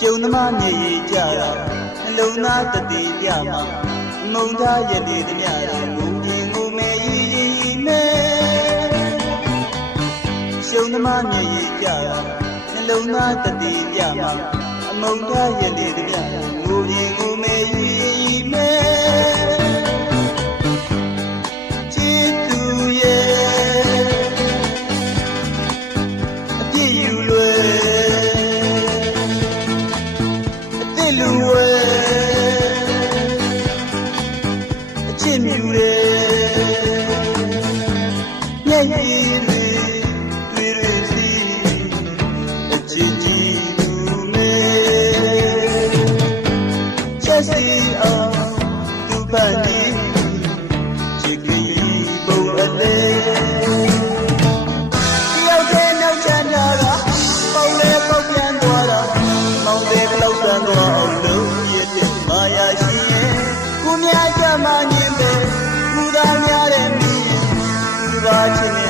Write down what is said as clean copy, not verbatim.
ရှုံသမားမြေကြီးကြတာနှလုံးသားတတိပြမှာမုံသားရည်တည်သမျှငုံကြီးငုံမဲရီမဲရှုံသမားမြေကြီးကြတာနှလုံးသားတတိပြမှာအမုံသားရည်တည်သမျှငုံကြီးငုံမဲရီမဲချစ်သူရဲ့အပြည့်ယူလွယ်လူဝဲအချစ်မြူတယ်မျက်ရည်တွေစီအချစ်ကြီးသူမဲချက်စီအောင်သူပန်းကြီးချစ်ကြီးပုံအလဲတယောက်တည်းနောက်ချမ်းသာတာပေါက်လဲပေါက်ပြန်သွားတာမောင်တဲ့လောက်ဆန်းသွားအောင်လို့ရတဲ့မာယာရှိရဲ့ကိုများကြမှာညင်ပဲလူသားများတဲ့မိသူပါချင်း